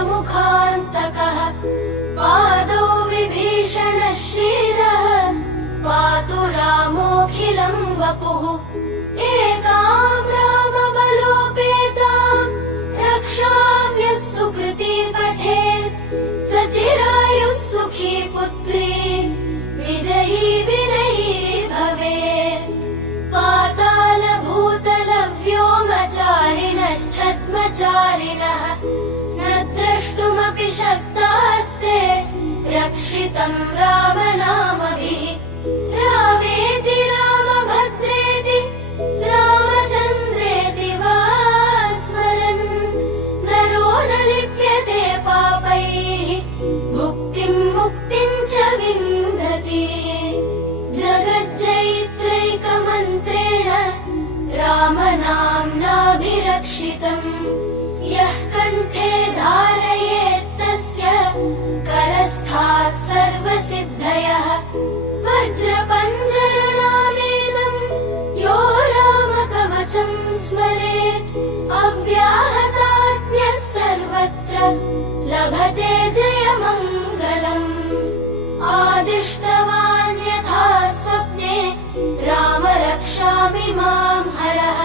पंचमुखान्तकः पादौ विभीषणश्रीरः पातु रामोऽखिलं वपुः एतां रामबलोपेतां रक्षाम्यः सुकृती पठेत् स चिरायुः सुखी पुत्री विजयी विनयी भवेत् पातालभूतलव्योमचारिणश्छद्मचारिणः न द्रष्टुमपि शक्तास्ते रक्षितं रामनामभिः रामेति रामभद्रेति रामचन्द्रेति वा स्मरन् नरो न लिप्यते पापैः भुक्तिं मुक्तिं च विन्दति जगज्जयित्रैकमन्त्रेण रामनाम्नाभिरक्षितम् यः कण्ठे धारयेत्तस्य करस्थाः सर्वसिद्धयः वज्रपञ्जरनामेदं यो रामकवचं स्मरेत् अव्याहताज्ञः सर्वत्र लभते जयमङ्गलम् आदिष्टवान् यथा स्वप्ने राम रक्षामि मां हरः।